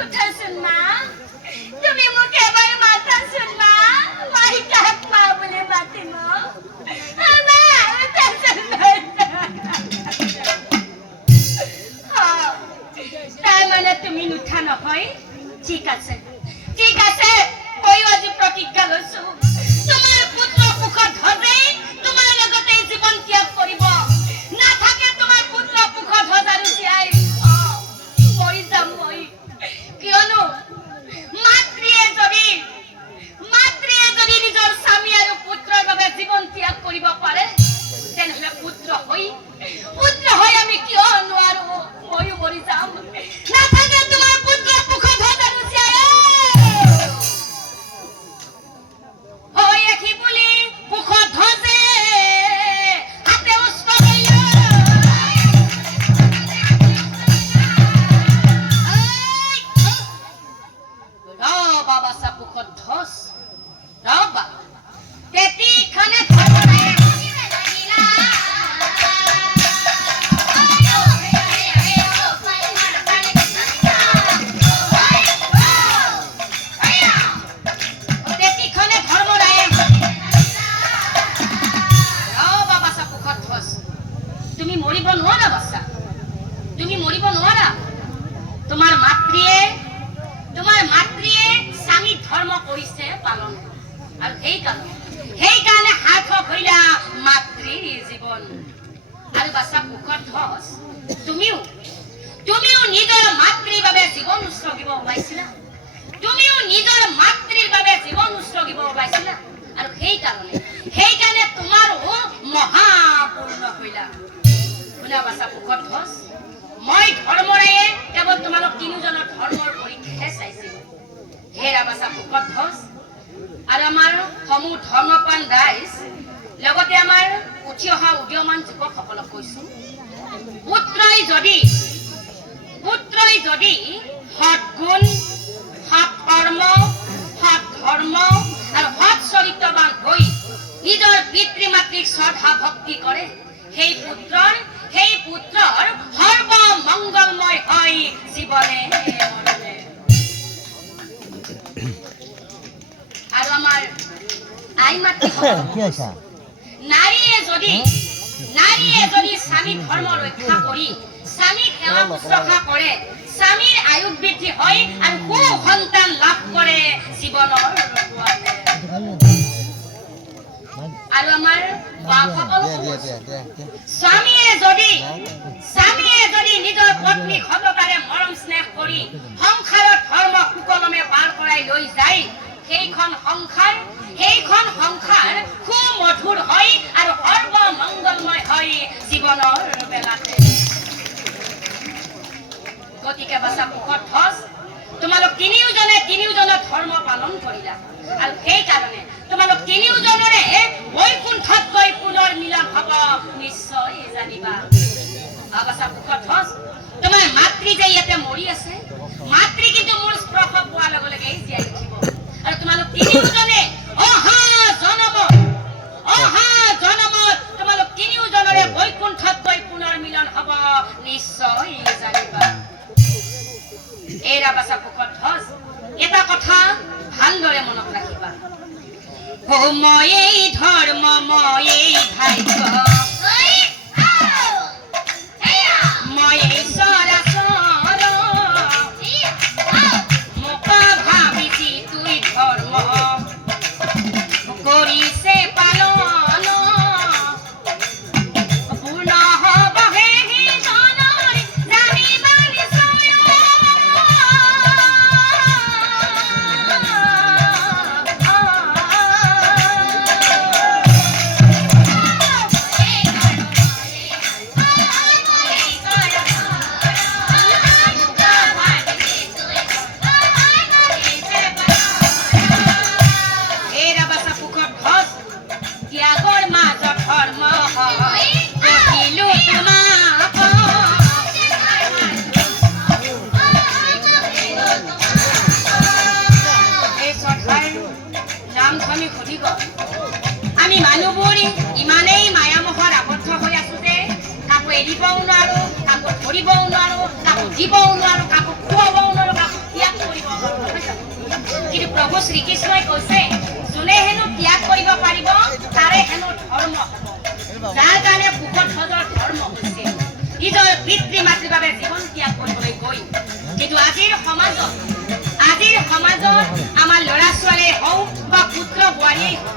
উঠাসুন মা তুমি মুখে আবার মাথা শুন মা মাই কাক মা বলে মাতে মা তার মানে তুমি নুঠা নহয় ঠিক আছে ঠিক আছে কই আজি প্ৰতিজ্ঞা লৈছো পালন আৰু সেইকাৰণে সেইকাৰণে সাৰ্থক হইলা মাতৃৰ জীৱন আৰু পোখত ধস, তুমিও তুমিও নিজৰ মাতৃৰ বাবে জীৱন উৎসৰ্গিব ওলাইছিলা। তুমিও নিজৰ মাতৃৰ বাবে জীৱন উৎসৰ্গিব ওলাইছিলা। আৰু সেইকাৰণে সেইকাৰণে তোমাৰো মহাপূৰ্ণ হইলা। শুনা বাছা পোখত ধস, মই ধৰ্মৰায়ে কেৱল তোমালোক তিনিজনৰ ধৰ্মৰ পৰীক্ষাহে চাইছিলো। হেৰা পোখত ধস আৰু আমাৰ সমূহ ধৰ্মপান ৰাইজ লগতে আমাৰ উঠি অহা উদীয়মান যুৱকসকলক কৈছো, পুত্ৰই যদি পুত্ৰই যদি সৎগুণ সৎ কৰ্ম, সৎ ধৰ্ম আৰু সৎ চৰিত্ৰবান হৈ নিজৰ পিতৃ মাতৃক শ্ৰদ্ধা ভক্তি কৰে, সেই পুত্ৰৰ মাতৃ কি আছা নাৰীয়ে যদি যদি স্বামী ধৰ্ম ৰক্ষা কৰি স্বামীক সেৱা শুশ্ৰূষা কৰে স্বামীৰ আয়ুস বৃদ্ধি হয় আৰু সু সন্তান লাভ কৰে জীৱনৰ আৰু আমাৰ স্বামীয়ে যদি স্বামীয়ে যদি নিজৰ পত্নীক সততাৰে মৰম স্নেহ কৰি সংসাৰত ধৰ্ম সুকলমে পাৰ কৰাই লৈ যায় সেইখন সংসাৰ সেইখন সংসাৰ সুমধুৰ হয় আৰু সৰ্বমংগলময় হয় জীৱনৰ বেলাতে। গতিকে বাছা মুখত ধস, তোমালোক তিনিওজনে তিনিওজনৰ ধৰ্ম পালন কৰিলা। আৰু সেইকাৰণে তোমালোক তিনিওজনৰে এৰা বাসা পোখত ধস এটা কথা ভালদৰে মনত ৰাখিবা ময়েই ধৰ্ম ময়েই ভাগ্য। কাকো ধৰিবও নোৱাৰো কাকো দিবও নোৱাৰো কাকো খুৱাবও নোৱাৰো কাকো ত্যাগ কৰিবও নোৱাৰো? কিন্তু প্ৰভু শ্ৰীকৃষ্ণই কৈছে, যোনে হেনো ত্যাগ কৰিব পাৰিব, তাৰে হেনো ধৰ্ম যাৰ কাৰণে বুকত সজৰ ধৰ্ম হৈছে, নিজৰ পিতৃ মাতৃৰ বাবে জীৱন ত্যাগ কৰিবলৈ গৈ, কিন্তু আজিৰ সমাজত আজিৰ সমাজত আমাৰ ল'ৰা ছোৱালীয়ে হওক বা পুত্ৰ বোৱাৰীয়ে হওক,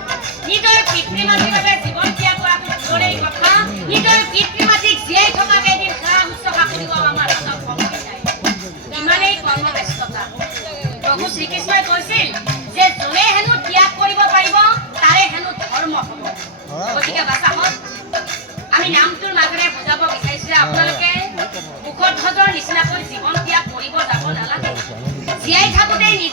নিজৰ পিতৃ মাতৃৰ বাবে জীৱন ত্যাগ কৰাটো দূৰৰেই কথা, নিজৰ যোনে হেনো ত্যাগ কৰিব পাৰিব তাৰে হেনো ধৰ্ম হ'ব। গতিকে বাচা হওক আমি নামটোৰ মাজেৰে বুজাব বিচাৰিছো যে আপোনালোকে মুখত ধ্বজৰ নিচিনাকৈ জীৱন ত্যাগ কৰিব যাব নালাগে। জীয়াই থাকোঁতে নিজৰ